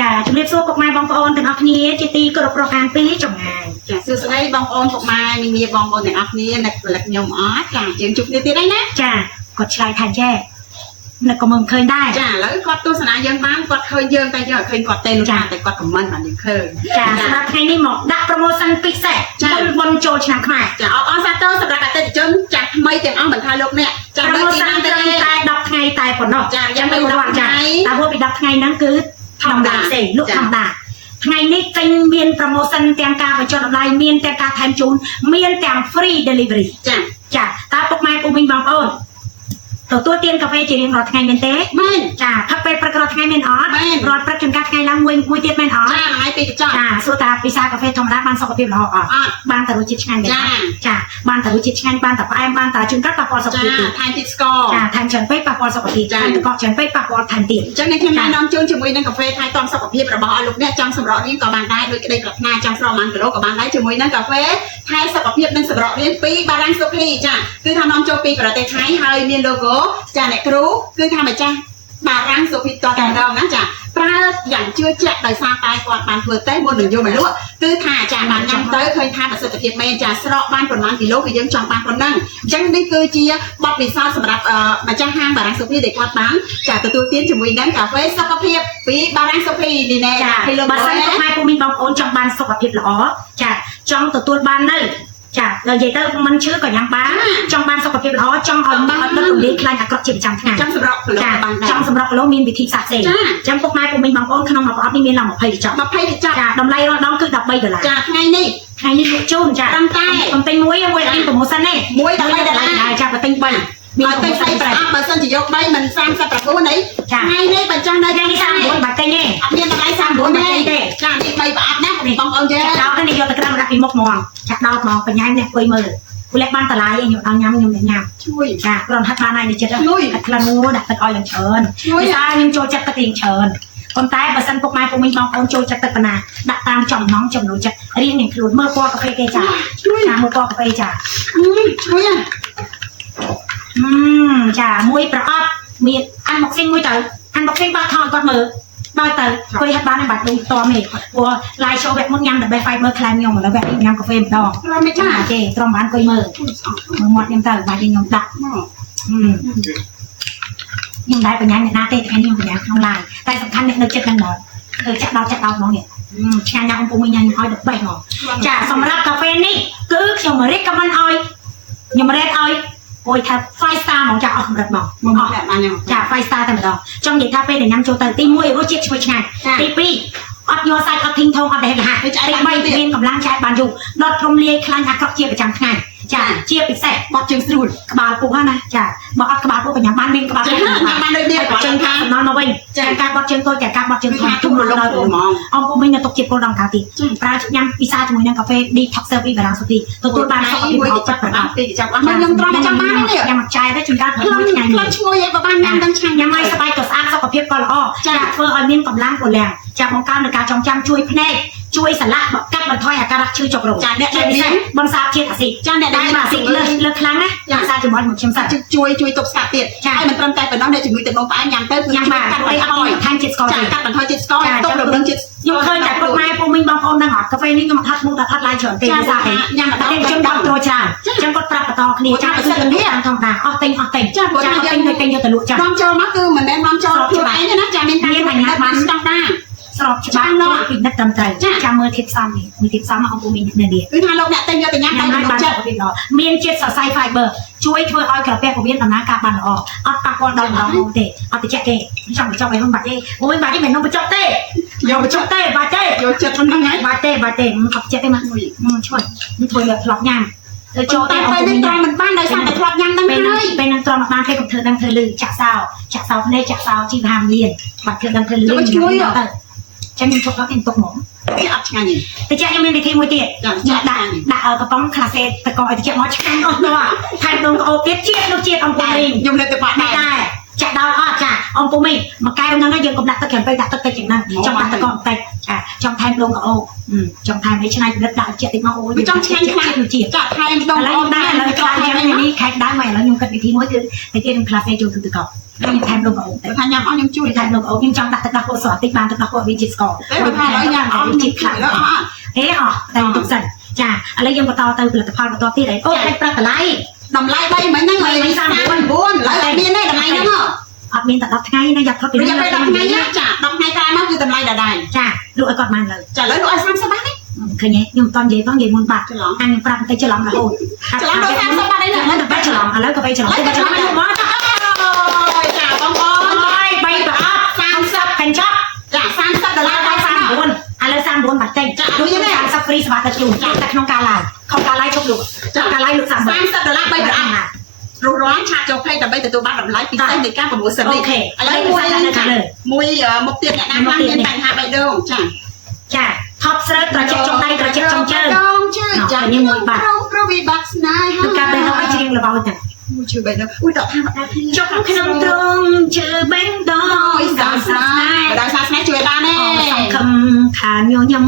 ចាជំរាបសួរពុកម៉ែបងប្អូនទាំងអស់គ្នាជាទីគោរពរាប់អានពីចម្ងាយចាសួស្តីបងប្អូនពុកម៉ែមីបងប្អូនទាំងអស់គ្នានៅផលិតខ្ញុំអត់ចាយើងជួបគ្នាទៀតហើយណាចាគាត់ឆ្លើយថាយ៉ែនៅក៏មិនឃើញដែរចាឥឡូវគាត់ទស្សនាយើងបានគាត់ឃើញយើងតែយើងអត់ឃើញគាត់ទេលោកចាតែគាត់ខមមិនបានយើងឃើញចាសម្រាប់ថ្ងៃនេះមកដាក់ promotion ពិសេសមុនចូលឆ្នាំខ្មែរចាអរសាទរសម្រាប់អតិថិជនចាស់ថ្មីទាំងអស់មិនថាលោកអ្នកចា promotion តែ10ថ្ងៃតែប៉ុណ្ណោះចាយ៉ាងមិនរាន់ចាតែហូបពី10ថ្ងៃហ្នឹងគឺធម្មតាផ្សេងលក់ធម្មតាថ្ងៃនេះទិញមាន promotion ទាំងការបញ្ចុះតម្លៃមានទាំងការថែមជូនមានទាំង free delivery ចាតើពុកម៉ែពុកមីងបងប្អូនទទួលទានកាហ្វេជារៀងរាល់ថ្ងៃមែនទេមែនចាផឹកពេលព្រឹករាល់ថ្ងៃមែនអត់រាល់ព្រឹកជួនកាលថ្ងៃឡើងមួយទៀតមែនអត់ចាថ្ងៃពីកញ្ចក់ចាសួរតាពិសាកាហ្វេធម្មតាបានសុខភាពល្អអត់បានតែរសជាតិឆ្ងាញ់មែនចាបានតែរសជាតិឆ្ងាញ់បានតែផ្អែមបានតែជួនកាលប៉ះពាល់សុខភាពថែមទៀតស្ករចាថែមច្រើនពេកប៉ះពាល់សុខភាពថែមទឹកកកច្រើនពេកប៉ះពាល់ថែមទៀតអញ្ចឹងខ្ញុំណែនាំជូនជាមួយនឹងកាហ្វេថែទាំសុខភាពរបស់លោកអ្នកចង់សម្រក់រាងក៏បានដែរដោយក្តីប្រាថ្នាចង់ស្រកបានគីឡូក៏បានដែរជាមួយនឹងកាហ្វេថែសុខភាពនិងសម្រក់រាងពីបារាំងសុខីចាគឺថានាំចូលពីប្រទេសថៃហើយមាន logo ចាអ្នកគ្រូគឺថាម្ចាស់បារាំងសុភីតតតែម្ដងណាចាប្រើយ៉ាងជឿជាក់ដោយសារតែគាត់បានធ្វើទេមុននឹងយកមកលក់គឺថាចាបានញ៉ាំទៅឃើញថាប្រសិទ្ធភាពមែនចាស្រកបានប្រមាណគីឡូគឺយើងចង់បានប៉ុណ្ណឹងអញ្ចឹងនេះគឺជាបទពិសោធន៍សម្រាប់ម្ចាស់ហាងបារាំងសុភីដែលគាត់បានចាទទួលទានជាមួយនឹងកាហ្វេសុខភាពពីបារាំងសុភីនេះណែចាពីលោកបើសិនពុកម៉ែពុកមីងបងប្អូនចង់បានសុខភាពល្អចាចង់ទទួលបាននៅចាដល់និយាយទៅមិនឈឺក៏ញ៉ាំបានចង់បានសុខភាពល្អចង់ឲ្យអត់រំលាយខ្លាញ់អាក្រក់ជាប្រចាំថ្ងៃចង់សម្រក់គីឡូបានចង់សម្រក់គីឡូមានវិធីសាស្ត្រផ្សេងអញ្ចឹងពុកម៉ែពុកមីងបងប្អូនក្នុងមួយប្រអប់នេះមានឡើង20កញ្ចប់20កញ្ចប់ចាតម្លៃរាល់ដងគឺ$13ចាថ្ងៃនេះជូនចាតាមតែបំពេញមួយអត់មាន promotion ទេ$1ដែរចាបំពេញ3មានតែផ្សេងប្រអប់បើសិនជាយក3មិន39នេះថ្ងៃនេះបញ្ចុះនៅថ្ងៃនេះ39បាត់ទិញទេអត់មានតម្លៃ39ទេចានេះ3ប្រអប់ណាបងប្អូនយល់ដោតនេះយកទៅក្រាមដាក់ពីមុខហ្មងចាក់ដោតហ្មងបញ្ញានេះអង្គុយមើលគូលេខបានតម្លៃខ្ញុំដល់ញ៉ាំខ្ញុំញ៉ាំជួយចាគ្រាន់ហិតបានហើយនេះចិត្តជួយក្លិនងួរដាក់ទឹកឲ្យយ៉ាងច្រើនដោយសារខ្ញុំចូលចិត្តទឹករៀងច្រើនប៉ុន្តែបើសិនពុកម៉ែពុកមីងបងប្អូនចូលចិត្តទឹកប៉ុណ្ណាដាក់តាមចំណងចំណូលចិត្តរៀងនឹងខ្លួនមើលពណ៌កាហ្វេគេចាចាមើលពណ៌កាហ្វេចាជួយចាមួយប្រអប់មានunboxingមួយទៅunboxing បាត់ថតគាត់មើលបើទៅគួយហិតបានបាត់ដូចតមនេះព្រោះ live show វគ្គមុនញ៉ាំ The Best Fiber ខ្លាំងខ្ញុំឥឡូវវគ្គនេះញ៉ាំកាហ្វេម្ដងត្រង់មិនចាទេត្រង់បានគួយមើលមាត់ខ្ញុំទៅបាច់ខ្ញុំដាក់ខ្ញុំដែរបញ្ញាអ្នកណាទេថ្ងៃនេះខ្ញុំបញ្ញាក្នុង live តែសំខាន់អ្នកនៅចិត្តហ្នឹងហ្មងគឺចាក់ដល់ហ្មងនេះឆ្ងាញ់ញ៉ាំអំពុំមួយញ៉ាំឲ្យដល់បេះហ្មងចាសម្រាប់កាហ្វេនេះគឺខ្ញុំរៀបកំមិនឲ្យខ្ញុំរ៉េតឲ្យអូយថា 5 star ហ្មងចាអស់កម្រិតមកអស់បានចា5 star តែម្ដងចង់និយាយថាពេលដែលញ៉ាំចូលទៅទី1រសជាតិឈ្ងុយឆ្ងាញ់ទី2អត់យកសាច់អត់ធីងថងអត់ដែលរហ័សទី3មានកម្លាំងចែកបានយូរដុតរំលាយខ្លាញ់អាក្រក់ជាប្រចាំថ្ងៃចាជាពិសេសបត់ជើងស្រួលក្បាលពុះណាចាបើអត់ក្បាលពុះបញ្ញាបានមានក្បាលពុះបានដូចនេះជើងខាងសំណល់មកវិញចាការបត់ជើងតូចតែការបត់ជើងធំជុំរលដល់ហ្មងអង្គពុះវិញនៅទុកជាពលដល់កាទៀតប្រើញ៉ាំពិសាជាមួយនឹងកាហ្វេ Detoxer ពីបារាំងសុភីទទួលបានសុខភាពល្អចិត្តប្រកបពីចាំអស់ខ្ញុំត្រង់ចាំបាននេះញ៉ាំមកចាយទៅជួនកាលខ្លាំងឈ្ងុយឯងបើបានញ៉ាំទាំងឆ្ងាញ់ញ៉ាំឲ្យស្បែកក៏ស្អាតសុខភាពក៏ល្អចាធ្វើឲ្យមានកម្លាំងពលំចាបង្កើនការចងចាំជួយភ្នែកជួយសន្លាក់កាត់បន្ថយអាការៈឈឺចុករោគចាអ្នកនេះបន្សាបជាតិអាស៊ីតចាអ្នកដែលអាស៊ីតលើខ្លាំងណាបន្សាបជាមួយខ្ញុំសាជួយទប់ស្កាត់ទៀតហើយមិនត្រឹមតែប៉ុណ្ណោះអ្នកជំងឺទឹកនោមផ្អែមញ៉ាំទៅគឺជួយកាត់បន្ថយថែមជាតិស្ករកាត់បន្ថយជាតិស្ករទប់រំលឹងជាតិខ្ញុំឃើញតែពុកម៉ែពុកមីងបងប្អូនដឹងអត់កាហ្វេនេះខ្ញុំអត់ថត់ឡាយច្រើនទេដោយសារញ៉ាំដល់ខ្ញុំដល់ត្រួតច្រើនអញ្ចឹងគាត់ប្រាប់បន្តគ្នាចាប្រសិទ្ធភាពតាមធម្មតាអស់ទិញចាទិញយកទៅលក់ចានាំចូលមកគឺមិនមែននាំចូលខ្លួនឯងទេណាចាមានការបញ្ហាបានស្តង់ដារស្របច្បាស់នោះពីនិតត្រឹមត្រូវចាំមើលធាតុផ្សំនេះមួយធាតុផ្សំមកអង្គពុំមាននេះគឺថាលោកអ្នកទិញយកទៅញ៉ាំតែបានចិត្តមានជាតិសរសៃ fiber ជួយធ្វើឲ្យក្រពះពោះវៀនដំណើរការបានល្អអត់ប៉ះពាល់ដល់ម្ដងនោះទេអត់តិចទេចង់បញ្ចុកឲ្យខ្ញុំបាត់ទេអូយបាត់ទេមិននំបញ្ចុកទេយកបញ្ចុកទេបាត់ទេយកចិត្តហ្នឹងហើយបាត់ទេអត់ចិត្តទេមកឈ្មោះនេះធ្វើយកធ្លាប់ញ៉ាំទៅចូលតែពេលនេះត្រង់មិនបានដោយសារតែធ្លាប់ញ៉ាំហ្នឹងហើយពេលហ្នឹងត្រង់មិនបានទេកុំធ្វើដឹងធ្វើលឺចាក់សោភ្នែកចាក់សោជីវហាមលៀនបាត់ធ្វើដឹងធ្វើលឺជួយទៅចាំខ្ញុំជប់ដល់ខ្ញុំទុកហ្មងវាអត់ឆ្ងាញ់ទេតិចខ្ញុំមានវិធីមួយទៀតដាក់កំប៉ុងក្លាសេតកឲ្យតិចមកឆ្ងាញ់អស់នោះថែមដូងក្អូបទៀតជាតិនោះជាតិអំពុំមីខ្ញុំនៅតែបាក់ដែរចាក់ដល់អត់ចាអំពុំមីមួយកែវហ្នឹងយើងកុំដាក់ទឹកច្រើនពេកដាក់ទឹកតិចជាងហ្នឹងចង់ដាក់ទឹកកកបន្តិចចា ចង់ថែមដងកអូចង់ថែមឲ្យឆ្នៃផលិតដាក់ចិត្តតិចមកអូយ ចង់ឆ្ងាញ់ខ្លាំង ជា ចាក់ថែមដង ឥឡូវខ្ញុំដែរឥឡូវខ្លាំងយ៉ាងនេះខែដើមមកឥឡូវខ្ញុំគិតវិធីមួយគឺតែទៀតខ្ញុំខ្លះទេចូលទៅកោខ្ញុំថែមដងកអូតែ ថាញ៉ាំអស់ខ្ញុំជួយ ថែមដងកអូខ្ញុំចង់ដាក់ទឹកដោះគោស្រស់តិចបានទឹកដោះគោវាជាតិស្ករ តែថាឥឡូវញ៉ាំអស់ខ្ញុំជួយអស់ អេអស់តែទុកសិនចាឥឡូវយើងបន្តទៅផលិតផលបន្តទៀតហើយអូតែប្រាប់តម្លៃ តម្លៃ3មិញហ្នឹងហើយ39ឡើយមានទេតម្លៃហ្នឹង អត់មានតែ10ថ្ងៃណាយ៉ាប់ថតពី រយៈពេល10ថ្ងៃចា10ថ្ងៃក្រោយមកគឺតម្លៃដដែល ចាលក់ឲ្យគាត់បានលើ ចាឥឡូវលក់ឲ្យ30បាតទេ ឃើញទេខ្ញុំតន់និយាយផងនិយាយមុនបាត់ ច្រឡំ អញខ្ញុំប្រាប់តែច្រឡំរហូត ច្រឡំដល់30បាតទេ ឥឡូវទៅបាត់ច្រឡំឥឡូវក៏បីច្រឡំទៅច្រឡំមកមក ចាបងប្អូន អើយបីប្រអប់30កញ្ចក់ ចា30ដុល្លារដល់39 ឥឡូវ39បាត់ចេញដូចយើង30ហ្វ្រីសម្រាប់តែជូនតែក្នុងការឡាយក្នុងការឡាយជប់លក់ការឡាយលក់30 30ដុល្លារ3ប្រអប់រស់រាន់ឆាតចូល page ដើម្បីទទួលបានតម្លៃពិសេសនៃការប្រមូលសិននេះឥឡូវមួយមុខទៀតអ្នកណាខ្លះមានបញ្ហាបេះដូងចាចាថប់ស្រើត្រជាក់ចុងដៃត្រជាក់ចុងជើង ចានេះមួយបាត់ព្រោះវាបាត់ស្នេហ៍ គឺការបេះដូងឲ្យជ្រៀងល្បោចទៅ មួយជឿបេះដូងអ៊ុយដកថាមកដល់គ្នា ចុកក្នុងទ្រង់ជើបេះដូង អុយសាស្នាដល់សាស្នាជួយបានទេស ង្ឃឹមខានញញឹម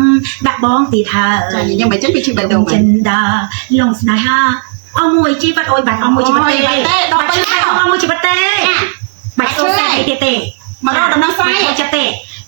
ដាក់បងទីថា ចាញញឹមមិនចឹងវាជឿបេះដូង ចិនដាលងស្នេហាអស់មួយជីវិតអុយបាត់អស់មួយជីវិតទេ ដល់ទៅហើយ អស់មួយជីវិតទេបាច់ចូលតែទៀតទេ មករកដំណោះស្រាយ ចូលចិត្តទេ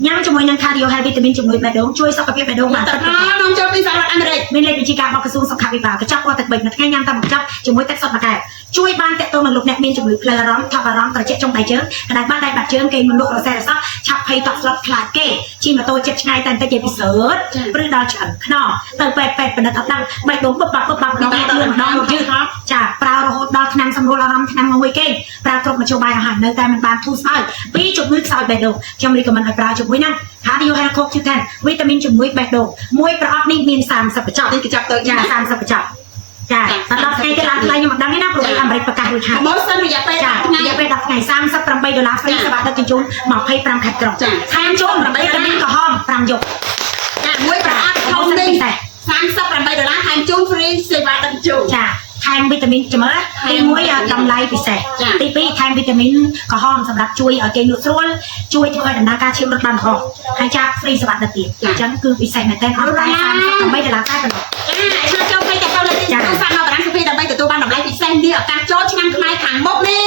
ញ៉ាំជាមួយនឹង Cardio Health Vitamin ជំនួយបេះដូងជួយសុខភាពបេះដូងបាន តើ ទឹក នាំចូលពីសហរដ្ឋអាមេរិក មានលេខវិជ្ជាការរបស់ក្រសួងសុខាភិបាលកញ្ចប់ពណ៌ទឹកប៊ិចមួយថ្ងៃញ៉ាំតែមួយកញ្ចប់ជាមួយទឹកសុទ្ធមួយកែវជួយបានតេតូននឹងលោកអ្នកមានជំងឺផ្លូវអារម្មណ៍ថប់អារម្មណ៍ត្រជាក់ចុងដៃជើងក្តៅបាត់ដៃបាត់ជើងគេមិនលក់រសែរសក់ឆាប់ភ័យតក់ស្លុតខ្លាចគេជិះម៉ូតូចិត្តឆ្ងាយតែបន្តិចពីសើតព្រឺដល់ឆ្អឹងខ្នងទៅពេទ្យបណ្ឌិតអត់ដឹងបេះដូងបឹបបាក់ដល់លឿនម្ដងមកយឺតចាប្រើរហូតដល់ឆ្នាំសម្រួលអារម្មណ៍ឆ្នាំមួយគេប្រើគ្រប់មធ្យោបាយអាហារនៅតែមិនបានធូរស្បើយពីជំងឺខ្សោយបេះដូងខ្ញុំរីកមិនឲ្យប្រើជាមួយហ្នឹង Cardio Health Q10 វីតាមីនជំនួយបេះដូងមួយប្រអប់នេះមាន30កញ្ចប់ នេះកញ្ចប់ទៅ ចា30កញ្ចប់ចាតែ10ថ្ងៃគេឡើងថ្លៃខ្ញុំមិនដឹងទេណាព្រោះអាមេរិកប្រកាសរួចហើយ ម៉ូសិនរយៈពេល ចា 10ថ្ងៃ រយៈពេល10ថ្ងៃ38ដុល្លារហ្វ្រីសម្រាប់ដឹកជញ្ជូន25ខេត្តក្រុងថែមជូនវីតាមីនក្រហម5យក ចាមួយប្រអប់ធំនេះ38ដុល្លារថែមជូន free សេវាដឹកជញ្ជូន ចាថែមវីតាមីនចម្រើសទី1តម្លៃពិសេសទី2ថែមវីតាមីនក្រហមសម្រាប់ជួយឲ្យគេលក់ស្រួលជួយធ្វើឲ្យដំណើរការឈាមរត់បានល្អហើយចា free សម្រាប់ដឹកទៀតអញ្ចឹងគឺពិសេសមែនតើអត់តែ38ដុល្លារតែប៉ុណ្ណោះ ចាឆាចូលពេកទៅលើទីទូរស័ព្ទមកបារាំងសុភីដើម្បីទទួលបានតម្លៃពិសេសនេះឱកាសចូលឆ្នាំខ្មែរខាងមុខនេះ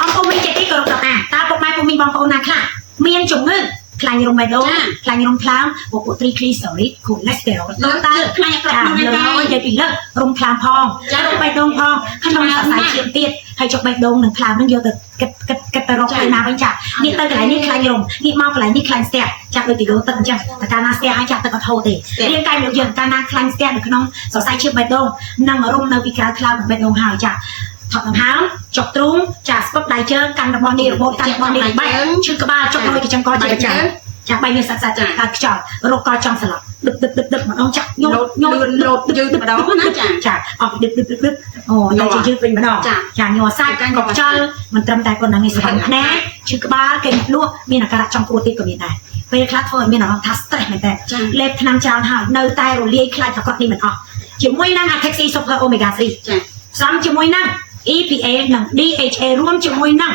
អង្គពុំមានចេះទីគោរពដល់អាតើពុកម៉ែពុំមានបងប្អូនណាខ្លះមានជំងឺខ្លាញ់រោមបេះដូងខ្លាញ់រោមថ្លើមពពួកត្រីគ្លីស្តេរ៉ុយខូលេស្តេរ៉ុលតើខ្លាញ់ក្រក្នុងរាងកាយនិយាយពីលើរោមថ្លើមផងរោមបេះដូងផងក្នុងសរសៃឈាមទៀតហើយចុកបេះដូងនិងថ្លើមនឹងយកទៅគិតទៅរកទៅណាវិញចានេះទៅកន្លែងនេះខ្លាញ់រោមនេះមកកន្លែងនេះខ្លាញ់ស្ទះចាក់ដូចទីយោទឹកអញ្ចឹងតែកាលណាស្ទះហើយចាក់ទឹកអត់ហូរទេរាងកាយរបស់យើងកាលណាខ្លាញ់ស្ទះនៅក្នុងសរសៃឈាមបេះដូងនិងរោមនៅពីក្រៅថ្លើមបេះដូងហើយចាថប់ដង្ហើមចុកទ្រូងចាស្ពឹកដៃជើងកាន់របស់នេះរបូតកាន់របស់នេះបែកឈឺក្បាលចុកដូចចង្កជាប្រចាំចាបាយនេះសាច់កាត់ខ្យល់រកកចង់ស្លាប់ដឹកម្ដងចាក់ញោតលោតយឺតម្ដងណាចាអត់ដឹកអូតែយឺវិញម្ដងចាញ័រសាច់កខ្យល់មិនត្រឹមតែប៉ុណ្ណឹងឯងស្វែងភ្នែកឈឺក្បាលគេលក់មានអាការៈចង់ពោះទៀតក៏មានដែរពេលខ្លះធ្វើឲ្យមានអារម្មណ៍ថា stress មែនតើលេបថ្នាំច្រើនហើយនៅតែរលាយខ្លាចថាគាត់នេះមិនអស់ជាមួយនឹង Ataxi Super Omega 3ចាសំជាមួយនឹង EPA និង DHA រួមជាមួយនឹង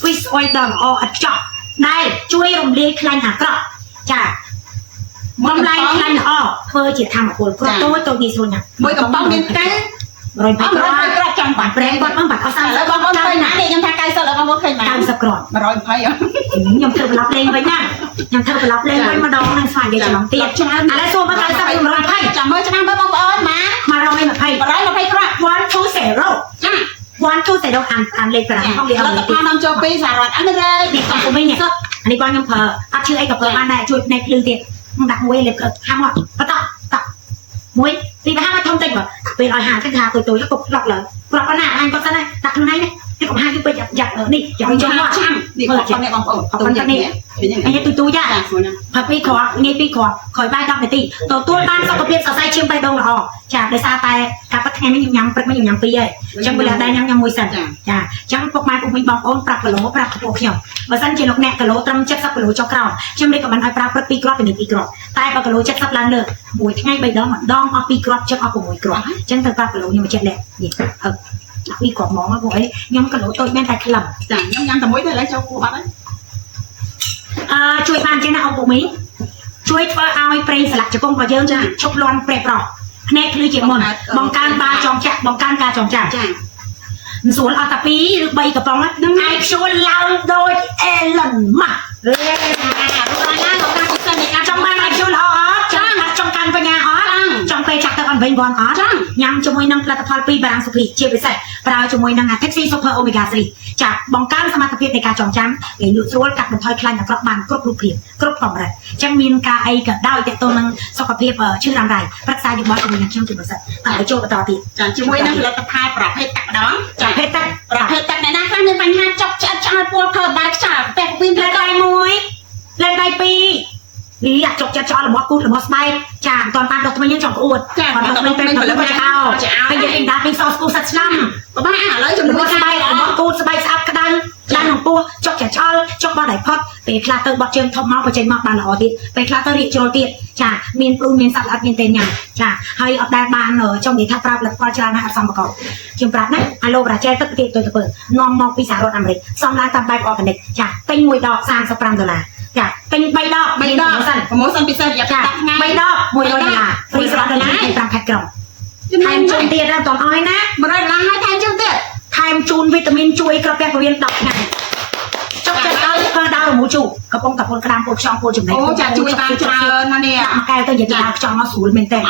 Fish Oil ដ៏ល្អឥតខ្ចោះដែលជួយរំលាយខ្លាញ់អាក្រក់ចាបំលែងខ្លាញ់ល្អធ្វើជាធម្មពលគ្រាប់តូចងាយស្រួលណាស់មួយកំប៉ុងមានតែ120គ្រាប់ចង់បាត់ប្រេងគាត់មិនបាត់អស់30ឥឡូវបងប្អូនឃើញណានេះខ្ញុំថា90ឥឡូវបងប្អូនឃើញណា90គ្រាប់120ខ្ញុំធ្វើប្រឡប់លេងវិញណាខ្ញុំធ្វើប្រឡប់លេងវិញម្ដងនឹងស្វែងយល់ច្រឡំទៀតច្រើនឥឡូវសួរមក90 120ចាំមើលឆ្នាំមើលបងប្អូនបាន120គ្រាប់120ចា120អានលេខប្រាំផងវាអត់ទៅនាំចូលពីសហរដ្ឋអាមេរិកនេះខ្ញុំពុំវិញនេះបងខ្ញុំប្រើអត់ជឿអីក៏ប្រើបានដែរជួយផ្នែកភ្លឺទៀតដាក់មួយលេខហាំអត់បន្តតមួយពីហាំឲ្យធំតិចបើពេលឲ្យហាទឹកថាទុយទុយក៏ផ្លុកលើប្រាប់ណាអញគាត់សិនណាដាក់ខ្លួនឯងនេះកុំហាគឺពេកយ៉ាប់នេះចាំចូលមកឆ្នាំនេះបងប្អូនបងប្អូនទៅនេះអញទុយទុយចាផាពីគ្រាប់ងាយពីគ្រាប់ក្រោយបាយ10នាទីទទួលបានសុខភាពសរសៃឈាមបេះដូងល្អចាដោយសារតែការប៉ាត់ថ្ងៃនេះខ្ញុំញ៉ាំព្រឹកនេះខ្ញុំញ៉ាំ2ហើយអញ្ចឹងពេលដែរញ៉ាំមួយសិនចាអញ្ចឹងពុកម៉ែពុកមីងបងប្អូនប្រាប់គីឡូប្រាប់ខ្ពស់ខ្ញុំបើសិនជាលោកអ្នកគីឡូត្រឹម70គីឡូចុះក្រោមខ្ញុំរៀបកំណត់ឲ្យប្រើព្រឹក2គ្រាប់ពីនេះ2គ្រាប់តែបើគីឡូ70ឡើងលើមួយថ្ងៃ3ដងម្ដងអស់2គ្រាប់ចឹងអស់6គ្រាប់អញ្ចឹងទៅប្រាប់គីឡូខ្ញុំមកចិត្តនេះពីគ្រាប់ហ្មងពួកអីខ្ញុំគីឡូតូចមែនតែខ្លឹមចាខ្ញុំញ៉ាំតែមួយទៅឥឡូវចូលពោះបាត់ហើយជួយបានចឹងណាអង្គពុកមីង ช่วยធ្វើឲ្យប្រេងស្លាក់ជង្គង់របស់យើងឈប់លាន់ប្រេះប្រោះភ្នែកភ្លឺជាមុនបង្កើនបាចងចាក់បង្កើនការចងចាំមិនស្រួលអត់តែ2ឬ3កំប៉ុងហ្នឹងឯងខ្ជួលឡើងដូចអេលិនម៉ាស់រ៉េណាលោកតាពិសេសនៃការចង់បានឲ្យខ្ជួលល្អអត់ចង់កាន់បញ្ញាអត់ចង់ពេលចាក់ទឹកអត់វិញវ៉ាន់អត់ញ៉ាំជាមួយនឹងផលិតផលពីបារាំងសុភីជាពិសេសប្រើជាមួយនឹង Taxi Super Omega 3ចាបង្កើនសមត្ថភាពនៃការចងចាំពេលលក់ស្រួលកាត់បន្ថយខ្លាញ់អាក្រក់បានគ្រប់រូបភាពគ្រប់កម្រិតអញ្ចឹងមានការអីក៏ដោយទាក់ទងនឹងសុខភាពឈឺរ៉ាំរ៉ៃប្រឹក្សាយោបល់ជាមួយនឹងខ្ញុំជាពិសេសតែចូលបន្តទៀត ជាមួយនឹងផលិតផលប្រភេទទឹកម្ដង ប្រភេទទឹក អ្នកណាខ្លះមានបញ្ហាចុកឆ្អិតឆ្អល់ពោះធ្វើបាយខ្យល់ពេះវិញ លេខដៃ1លេខដៃ2នេះអាចចុកចិត្តឆ្អល់របស់គូរបស់ស្បែកចាមិនតាន់បានដុសថ្មីយើងចង់ក្អួតគាត់ដុសថ្មីពេលផលិតមកចោលហើយយើងពេញដាក់ពេញសោសគូសាច់ឆ្នាំ បបាឥឡូវជំនួស ស្បែករបស់គូស្បែកស្អាតក្តៅឡើងក្នុងពោះចុកចិត្តឆ្អល់ចុកបោះដៃផុតពេលខ្លះទៅបត់ជើងធំមកបញ្ចេញមកបានល្អទៀតពេលខ្លះទៅរៀកជ្រុលទៀតចាមានព្រូនមានសត្វល្អិតមានទេញ៉ាំចាហើយអត់ដែលបានចង់និយាយថាប្រើផលិតផលច្រើនណាស់អត់សមប្រកបជាប្រាប់ណាអាឡូរ៉ាជែលទឹកទៀតទៅទៅនាំមកពីសហរដ្ឋអាមេរិកសំឡើងតាមបែបអอร์ហ្គានិកចាទិញមួយដប$35ចាទិញ3ដបប្រម៉ូសិនពិសេសរយៈពេល10ថ្ងៃ3ដប$100ហ្វ្រីសម្រាប់ដល់5ខែក្រុងថែមជូនទៀតដល់តអស់ណា$100ហើយថែមជូនទៀតថែមជូនវីតាមីនជួយក្រពះពោះវៀន10ថ្ងៃចុកចិត្តដល់ធ្វើដល់រមូរជូកំពុងតែពុលក្តាមពុលខ្យងពុលចំណេញអូចាជួយបានច្រើនណាស់នេះមកកែទៅនិយាយដល់ខ្យងមកស្រួលមែនតើឲ្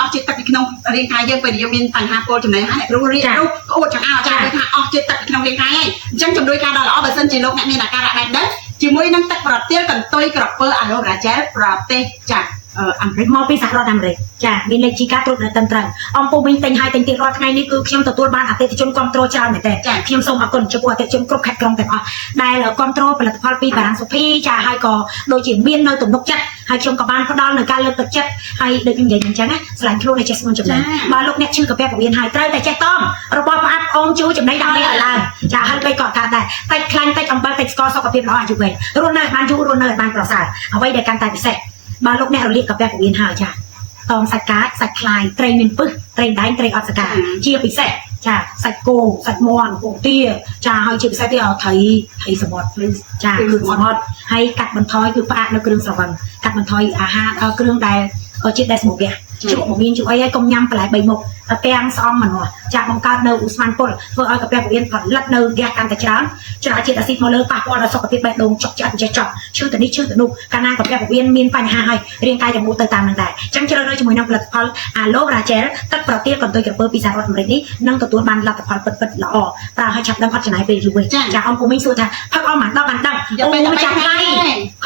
យអស់ជាតិទឹកនៅក្នុងរាងកាយយើងពេលយើងមានបញ្ហាពុលចំណេញហើយអ្នកគ្រូរៀននោះក្អួតចង្អោរចាគឺថាអស់ជាតិទឹកក្នុងរាងកាយហើយអញ្ចឹងជំនួយការដល់ល្អបើសិនជាលោកអ្នកមានអាការៈបែបនេះជាមួយនឹងទឹកប្រទាលកន្ទុយក្រពើអាឡូរ៉ាជែលប្រទេសចាអាមេរិក មកពីសហរដ្ឋអាមេរិកចាមានលេខជីកាត្រួតត្រឹមត្រូវអំពូវិញទិញឲ្យទិញទៀតរាល់ថ្ងៃនេះគឺខ្ញុំទទួលបានអតិថិជនគ្រប់គ្រងច្រើនមែនតើខ្ញុំសូមអរគុណចំពោះអតិថិជនគ្រប់ខេត្តក្រុងទាំងអស់ដែលគ្រប់គ្រងផលិតផលពីបារាំងសុភីចាហើយក៏ដូចជាមាននៅទំនុកចិត្តហើយខ្ញុំក៏បានផ្ដល់នៅការលើកទឹកចិត្តហើយដូចខ្ញុំនិយាយអញ្ចឹងណាស្លាញ់ខ្លួនឲ្យចេះស្មូនចំណេញបើលោកអ្នកឈឺកាពះពោះវៀនហើយត្រូវតែចេះតមរបស់ផ្អាប់អូនជួយចំណេញដល់នេះឲ្យឡើងចាហើយបីក៏ថាដែរតិចខ្លាញ់តិចអំបិលតិចស្ករសុខភាពល្អអាយុវែងរស់នៅបានយូររស់នៅបានប្រសើរអ្វីដែលកាន់តែពិសេសបើលោកអ្នករលាកកាពះពោះវៀនហើយចាតងសាច់កាចសាច់ខ្លាយត្រីមានពឹសត្រីដែងត្រីអត់សកាជាពិសេសចាសាច់គោសាច់មាន់ពងទាចាហើយជាពិសេសទៀតឲ្យត្រីសមុទ្រចាគ្រឿងសមុទ្រហើយកាត់បន្ថយគឺផ្អាកនៅគ្រឿងស្រវឹងកាត់បន្ថយអាហារគ្រឿងដែលជាតិដែលស្មុគជក់មកមានជួយអីហើយកុំញ៉ាំបន្លែ3មុខទាំងស្អំម្នាស់ចាបង្កើតនៅឧស្ម័នពុលធ្វើឲ្យកាពះពោះវៀនផលិតនៅហ្គាសកាន់តែច្រើនជាតិអាស៊ីតមកលើប៉ះពាល់ដល់សុខភាពបេះដូងចុកឆ្អិនចេះចប់ឈឺទៅនេះឈឺទៅនោះកាលណាកាពះពោះវៀនមានបញ្ហាហើយរាងកាយទាំងមូលទៅតាមនឹងដែរអញ្ចឹងជ្រើសរើសជាមួយនឹងផលិតផលអាឡូរ៉ាជែលទឹកប្រទាលកន្ទុយក្រពើពីសហរដ្ឋអាមេរិកនេះនឹងទទួលបានលទ្ធផលពិតៗល្អប្រើឲ្យឆាប់ដឹងអត់ចំណាយពេលយូរវិញចាអង្គពុំមីងសួរថាផឹកអស់មិនដល់បានដឹងអូចាថ្ងៃ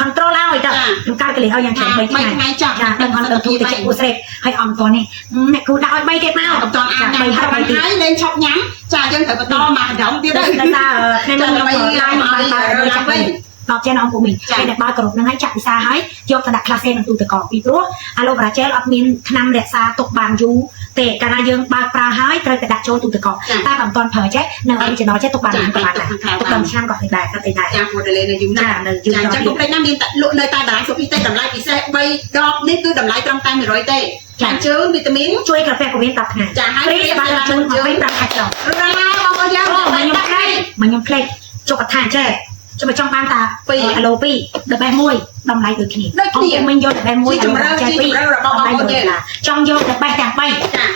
control ឲ្យទៅខ្ញុំកើតកលិះឲ្យយ៉ាងច្រើន3ថ្ងៃចាដឹងអត់ទៅទូទៅចិត្តគូស្រេកហើយអំតនេះអ្នកគ្រូដាក់ឲ្យ3ទៀតមក តអានញ៉ាំហើយលេងឈប់ញ៉ាំចាយើងត្រូវបន្តមកដងទៀតដែរដោយសារថ្ងៃមុនខ្ញុំឡើងមកឡើងវិញដល់ចេះអង្គពុំមីពេលដែលបើគ្រប់នឹងឲ្យចាក់ពិសាហើយយកទៅដាក់ក្លាសេនឹងទូទៅកពីព្រោះអាឡូរ៉ាជែលអត់មានថ្នាំរក្សាទុកបានយូរទេកាលណាយើងបើប្រើហើយត្រូវតែដាក់ចូលទូទៅកតែបើមិនទាន់ប្រើចេះនៅ original ចេះទុកបានក៏បានដែរទុកដល់ឆ្នាំក៏ដែរអត់ទេដែរចាមួយទៅលេងនៅយូរណាស់នៅយូរចាំពុកលេងណាមានលក់នៅតែបារាំងសុភីទេតម្លៃពិសេស3ដបនេះគឺតម្លៃត្រឹមតែ100ទេចាជើងវីតាមីនជួយក្រពះពោះវៀន10ថ្ងៃចាហើយបានជើង25ខែចុងរ៉ាបងប្អូនយើងខ្ញុំផ្លេចចុកអថាចេះចាំចង់បានតា2អាឡូ2ដបេះ1តម្លៃដូចគ្នាអង្គមិញយកដបេះ1អាឡូចេះ2របស់បងប្អូនយើងចង់យកដបេះទាំង3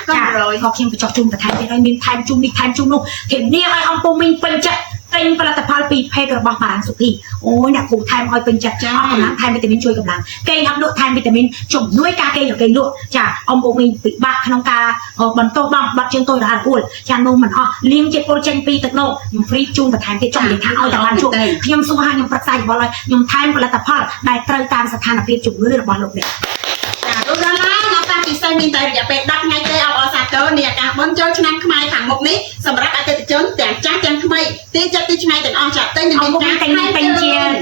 ចាក៏ខ្ញុំបញ្ចុះជូនបន្ថែមទៀតឲ្យមានថែមជូននេះថែមជូននោះធានាឲ្យអង្គពុំមិញពេញចិត្តទិញផលិតផលពីផេករបស់បារាំងសុភីអូយអ្នកគ្រូថែមឲ្យពេញចិត្តអស់កម្លាំងថែមវីតាមីនជួយកម្លាំងគេអត់លក់ថែមវីតាមីនជំនួយការគេយកគេលក់ចាអង្គពុំមិញពិបាកក្នុងការបន្តបងបាត់ជើងតូចរហ័សពួលចានោះមិនអស់លៀងជាតិពុលចេញពីទឹកនោះខ្ញុំហ្វ្រីជូនបន្ថែមទៀតចង់និយាយថាឲ្យតែបានជួបខ្ញុំសួរឲ្យខ្ញុំប្រឹក្សាយោបល់ឲ្យខ្ញុំថែមផលិតផលដែលត្រូវតាមស្ថានភាពជំងឺរបស់លោកអ្នកចាលោករ៉ាឡាមកតាមពិសេសមានតែរយៈពេល10ថ្ងៃទេអបអរសាទរនៃឱកាសបុណ្យចូលឆ្នាំខ្មែរខាងមុខនេះសម្រាប់អតិថិជនទាំងចាស់ទាំងថ្មីទីចិត្តទីឆ្ងាយទាំងអស់ចាទិញនឹងមានការ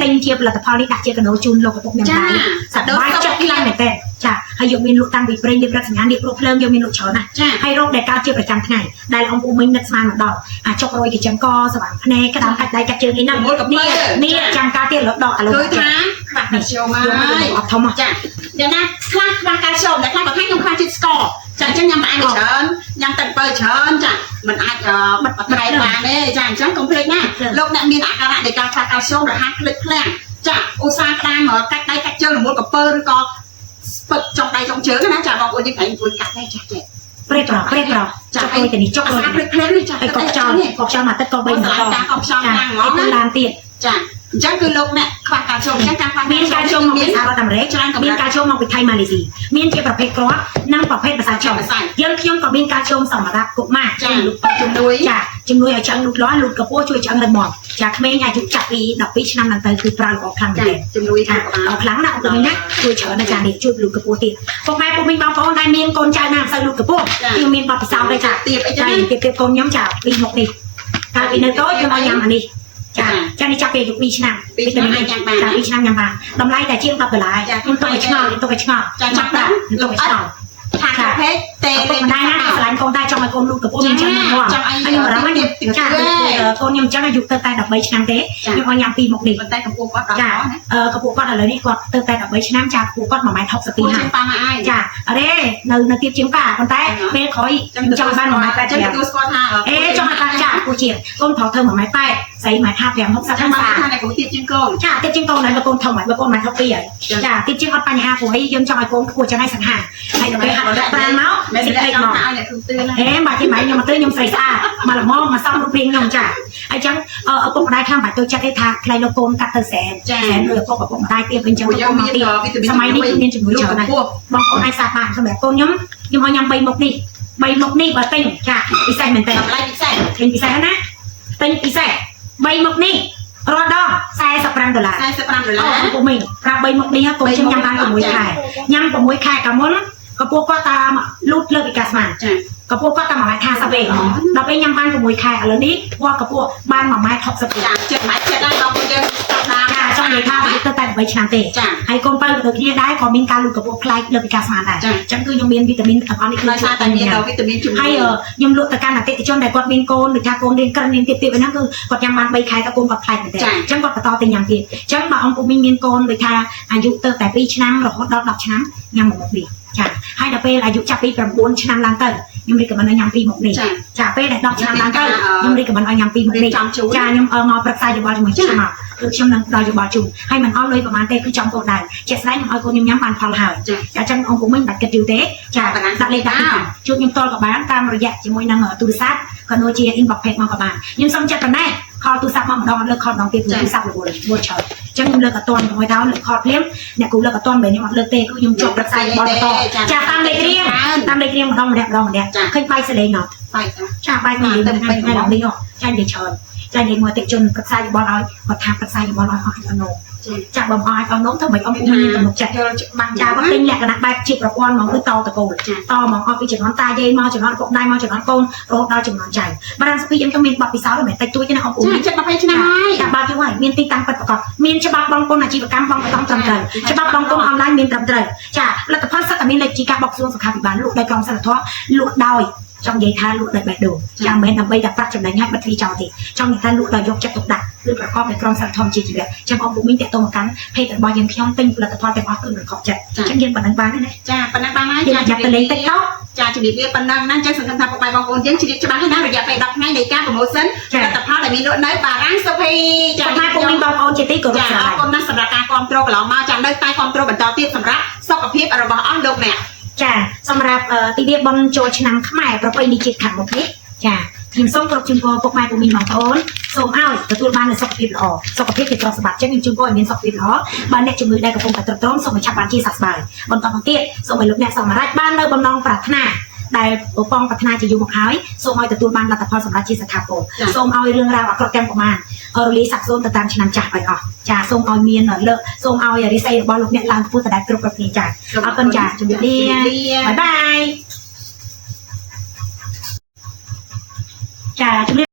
ទិញជាផលិតផលនេះដាក់ជាកាដូជូនលោកឪពុកអ្នកម្ដាយសប្បាយចិត្តខ្លាំងមែនតើចាហើយយកមានលក់តាំងពីព្រេងរៀបរត់សញ្ញានេះព្រោះភ្លើងយកមានលក់ច្រើនណាស់ហើយរោគដែលកើតជាប្រចាំថ្ងៃដែលអង្គពុំមិញនឹកស្មានមកដល់អាចុករយកញ្ចឹងកស្វាងភ្នែកក្តាមកាច់ដៃកាត់ជើងនេះណានេះចាំការទៀតរត់ដកអាឡូគឺថាខ្វះកាល់ស្យូមហើយអត់ធំចាយ៉ាងណាខ្លះខ្វះកាល់ស្យូមតែខ្លះក៏ថាខ្ញុំខ្វះជាតិស្ករចាអញ្ចឹងញ៉ាំបានច្រើនញ៉ាំទឹកបើច្រើនចាមិនអាចបិទបន្ថែមបានទេចាអញ្ចឹងកុំភ្លេចណាលោកអ្នកមានអាការៈនៃការខ្វះកាល់ស្យូមរហ័សភ្លេចខ្លាំង ចាឧស្សាហកម្មកាច់ដៃកាច់ជើងរមួលកពើឬក៏ពឹកចុងដៃចុងជើងណាចាបងប្អូនយើងតែជួយកាត់ដែរចា ព្រេះប្រចុកលុយតែនេះចុកលុយ ព្រឹកភ្លាមនេះចា ហើយកុកចោលមកទឹកក៏បីមក កុកចោលខាងហ្មង ទៅឡានទៀត ចាអញ្ចឹងគឺលោកអ្នកខ្វះការចូលអញ្ចឹងការខ្វះ មានការចូលមកពីសហរដ្ឋអាមេរិកមានការចូលមកពីថៃម៉ាឡេស៊ីមានជាប្រភេទគ្រាប់និងប្រភេទភាសាចំយើងខ្ញុំក៏មានការចូលសម្រាប់កុមារ ចាជំនួយ ចាជំនួយឲ្យឆ្អឹងលូតលាស់លូតកពស់ជួយឆ្អឹងរឹងមាំចាក្មេងអាយុចាប់ពី12ឆ្នាំឡើងទៅគឺប្រើល្អខ្លាំងមែន ជំនួយ ចាល្អខ្លាំងណាស់អូនណាជួយច្រើនណាស់ចានេះជួយលូតកពស់ទៀតពុកម៉ែពុកមីងបងប្អូនដែលមានកូនចៅណាមិនសូវលូតកពស់គឺមានបទពិសោធន៍ដែរចាទៀតអីចឹងទៀតកូនខ្ញុំចាពីមុខនេះកាលពីនៅតូចខ្ញុំឲ្យញ៉ាំអានេះចានេះចាប់ពីអាយុ2ឆ្នាំវីតាមីនញ៉ាំបាន2ឆ្នាំញ៉ាំបានតម្លៃតែជាង$10ខ្ញុំទុកឲ្យឆ្ងល់ទុកឲ្យឆ្ងល់ ចាចាប់បាន ទុកឲ្យឆ្ងល់ ខាងប្រភេទតេ ពុកម្ដាយណាឆ្លាញ់កូនតែចង់ឲ្យកូនលូតកពស់មានចាំមកចង់ឲ្យខ្ញុំអារម្មណ៍ខ្ញុំចាកូនខ្ញុំចឹងអាយុទៅតែ13ឆ្នាំទេខ្ញុំឲ្យញ៉ាំពីមុខនេះ ប៉ុន្តែកម្ពស់គាត់ដល់ ចាកម្ពស់គាត់ឥឡូវនេះគាត់ទៅតែ13ឆ្នាំចាកម្ពស់គាត់1.62ហើយ ប៉ាម៉ាអាយ ចាអរេនៅទៀតជាងប៉ាប៉ុន្តែពេលក្រោយចង់បាន1.85 ចឹងទទួលស្គាល់ថា ចង់បានចាគូជាតិកូនប្រុសធ្វើ1.8ស្រី1.55 60 ថា 50 ថាតែគូទៀតជាងកូន ចាទៀតជាងកូនហើយកូនធំហើយកូន1.62ហើយចាទៀតជាងអត់បញ្ហាព្រោះយើងចង់ឲ្យកូនខ្ពស់ចឹងហើយសង្ហាហើយដល់ពេលហាត់ប្រាណមក មិន សិត តែ ពេក ចង់ មក ឲ្យអ្នកគ្រូទឿន បាទជិះម៉ៃខ្ញុំមកទៅខ្ញុំស្រីស្អាតមកល្មមមកសំរូបរាងខ្ញុំចាអញ្ចឹងឪពុកម្ដាយខាងបាច់ទៅចិត្តទេថាខ្លាញ់លោកកូនកាត់ទៅសែនឬឪពុកម្ដាយទៀតវិញចឹងទៅមកទៀតសម័យនេះគឺមានជំនួយច្រើនណាស់បងប្អូនអាចសាកបានសម្រាប់កូនខ្ញុំឲ្យញ៉ាំ3មុខនេះ3មុខនេះបើទិញចាពិសេសមែនតើ តម្លៃពិសេស ទិញពិសេសណាទិញពិសេស3មុខនេះរាល់ដង$45 $45 ពុកមីងប្រាប់3មុខនេះកូនខ្ញុំញ៉ាំបាន6ខែញ៉ាំ6ខែកាលមុនកពស់គាត់តាមលូតលើពីកាស្មាន ចា កពស់គាត់តាម1.50ទេដល់ពេលញ៉ាំបាន6ខែឥឡូវនេះគាត់កពស់បាន1.60 ចាចិត្តម៉ែចិត្តដែរបងប្អូនយើងតាមដាន ចាចង់និយាយថាទៅតែ8ឆ្នាំទេ ចា ហើយកូនបើដូចគ្នាដែរក៏មានការលូតកពស់ខ្លាយលើពីកាស្មានដែរអញ្ចឹងគឺខ្ញុំមានវីតាមីនទាំងអស់នេះគឺ ដោយសារតែមានវីតាមីនជំនួ ហើយ យខ្ញុំលក់ទៅកាន់អតិថិជនដែលគាត់មានកូនឬថាកូនរៀនក្រិនរៀនទៀតហ្នឹងគឺគាត់ញ៉ាំបាន3ខែទៅកូនគាត់ខ្លាយមែនទេអញ្ចឹងគាត់បន្តទៅញ៉ាំទៀតអញ្ចឹងបើអង្គពុំមីងមានកូនដូចថាអាយុទៅតែ2ឆ្នាំរហូតដល់10ឆ្នាំញ៉ាំមុខនេះចាហើយដល់ពេលអាយុចាប់ពី9ឆ្នាំឡើងទៅខ្ញុំរីកមិនឲ្យញ៉ាំពីមុខនេះចាពេលដែល10ឆ្នាំឡើងទៅខ្ញុំរីកមិនឲ្យញ៉ាំពីមុខនេះចាខ្ញុំមកប្រឹក្សាយោបល់ជាមួយខ្ញុំមកគឺខ្ញុំនឹងដល់យោបល់ជូនហើយមិនអស់លុយប្រហែលទេគឺចំគោលដៅជាក់ស្ដែងខ្ញុំឲ្យកូនខ្ញុំញ៉ាំបានផលហើយចាអញ្ចឹងអង្គពុំមីងបាច់គិតយូរទេចាដាក់លេខដាក់ទីជួបខ្ញុំតល់ក៏បានតាមរយៈជាមួយនឹងទូរស័ព្ទក៏ដូចជា inbox page មកក៏បានខ្ញុំសូមចាត់ប៉ុណ្ណេះខលទូរស័ព្ទមកម្ដងលើកខលម្ដងទៀតទូរស័ព្ទរវល់ច្រើនអញ្ចឹងខ្ញុំលើកអត់ទាន់មួយដល់លើកខលភ្លាមអ្នកគ្រូលើកអត់ទាន់បើខ្ញុំអត់លើកទេគឺខ្ញុំជាប់ប្រឹក្សាយោបល់បន្តចាតាមលេខរៀងម្ដងម្នាក់ឃើញបាយសលេងណោះ បាយ ចាបាយមួយទៅថ្ងៃឡើងនេះចានិយាយច្រើនចានិយាយមកតិជនប្រឹក្សាយោបល់ឲ្យគាត់ថាប្រឹក្សាយោបល់ឲ្យអស់អនុចាបំឲ្យអនុទៅមិនអមមានទំនុកចិត្តបានចាបើទិញលក្ខណៈបែបជាប្រព័ន្ធមកគឺតតកូលតមកអស់ពីចំណន់តាយាយមកចំណន់ពុកដៃមកចំណន់កូនរហូតដល់ចំណន់ចៅបានស្ពីយើងក៏មានបទពិសោធន៍ដែរមិនតិចតួចទេណាអពុំចិត្ត20ឆ្នាំហើយចាបាទយូរហើយមានទីតាំងពិតប្រាកដមានច្បាប់បងប្អូនអាជីវកម្មបងប្អូនត្រឹមត្រូវច្បាប់បងប្អូនអនឡាញមានត្រឹមត្រូវចាលទ្ធផលសិទ្ធិមានលេខជីការបោកសួរសុខាភិបាលលក់ដោយក្រមសីលធម៌លក់ដោយចង់និយាយថាលក់ដោយបេះដូងចាំមិនដើម្បីតែប្រាក់ចំណេញឲ្យបិទទ្វារចោលទេចង់និយាយថាលក់ដោយយកចិត្តទុកដាក់គឺប្រកបដោយក្រមសីលធម៌ជាជីវៈចឹងអង្គពុំមីងតេតមកកាន់ភេទរបស់យើងខ្ញុំទិញផលិតផលទាំងអស់គឺប្រកបចិត្តចឹងយើងប៉ុណ្ណឹងបានទេណាចាប៉ុណ្ណឹងបានហើយចាចាប់ទៅលេងតិចទៅចាជំរាបលាប៉ុណ្ណឹងណាចឹងសង្ឃឹមថាពុកម៉ែបងប្អូនយើងជ្រាបច្បាស់ហើយណារយៈពេល10ថ្ងៃនៃការប្រម៉ូសិនផលិតផលដែលមានលក់នៅបារាំងសុភីចាពុកម៉ែពុកមីងបងប្អូនជាទីគោរពចាអរគុណណាស់សម្រាប់ការគ្រប់គ្រងកន្លងមកចានៅតែគ្រប់គ្រងបន្តទៀតសម្រាប់សុខភាពរបស់អស់លោកអ្នកចាសម្រាប់ទិវាបុណ្យចូលឆ្នាំខ្មែរប្រពៃណីជាតិខាងមុខនេះចាខ្ញុំសូមគោរពជូនពរពុកម៉ែពុកមីងបងប្អូនសូមឲ្យទទួលបាននូវសុខភាពល្អសុខភាពជាទ្រព្យសម្បត្តិចឹងខ្ញុំជូនពរឲ្យមានសុខភាពល្អបានអ្នកជំងឺដែលកំពុងតែទ្រុឌទ្រោមសូមឲ្យឆាប់បានជាសះស្បើយបន្តមកទៀតសូមឲ្យលោកអ្នកសម្រេចបាននៅបំណងប្រាថ្នាដែលពពងប្រាថ្នាជាយូរមកហើយសូមឲ្យទទួលបានលទ្ធផលសម្រាប់ជាស្ថាពរសូមឲ្យរឿងរ៉ាវអាក្រក់ទាំងប្រមាណរលាយសាបសូន្យទៅតាមឆ្នាំចាស់ឲ្យអស់ចាសូមឲ្យមានលើសូមឲ្យរិស័យរបស់លោកអ្នកឡើងខ្ពស់ទៅដល់គ្រប់ប្រភេទចាអរគុណចាជម្រាបលាបាយបាយចាជម្រាប